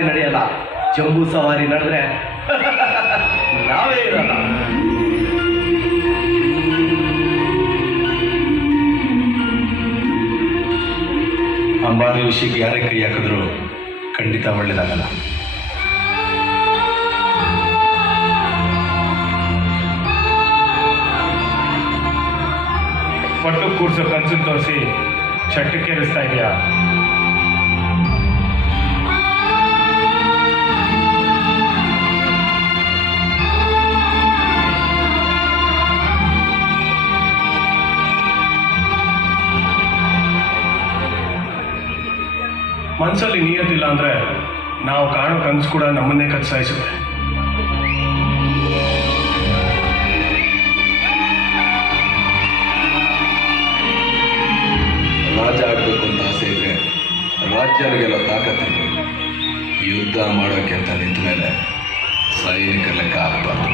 ಸವಾರಿ ನಡೆಯಲ್ಲ, ಜಂಬೂ ಸವಾರಿ ನಡೆದ್ರೆ ನಾವೇ ಇರಲ್ಲ. ಅಂಬಾರಿ ವಿಷಯಕ್ಕೆ ಯಾರೇ ಕೈ ಹಾಕಿದ್ರು ಖಂಡಿತ ಒಳ್ಳೇದಾಗಲ್ಲ. ಪಟ್ಟು ಕೂರ್ಸೋ ಕನಸು ತೋರಿಸಿ ಚಟ್ಟಕ್ಕೇರಿಸ್ತಾ ಇದೆಯಾ? ಮನಸ್ಸಲ್ಲಿ ನಿಯತ್ತಿಲ್ಲ ಅಂದರೆ ನಾವು ಕಾಣೋ ಕನಸು ಕೂಡ ನಮ್ಮನ್ನೇ ಕಚ್ಚಾಯಿಸುತ್ತೆ. ರಾಜ ಆಗಬೇಕು ಅಂತ ಆಸೆ ಇದ್ರೆ ರಾಜ್ಯರಿಗೆಲ್ಲ ತಾಕತ್ತಿದೆ. ಯುದ್ಧ ಮಾಡೋಕ್ಕೆ ಅಂತ ನಿಂತ ಮೇಲೆ ಸೈನಿಕರ ಲೆಕ್ಕ ಆಗಬಾರ್ದು.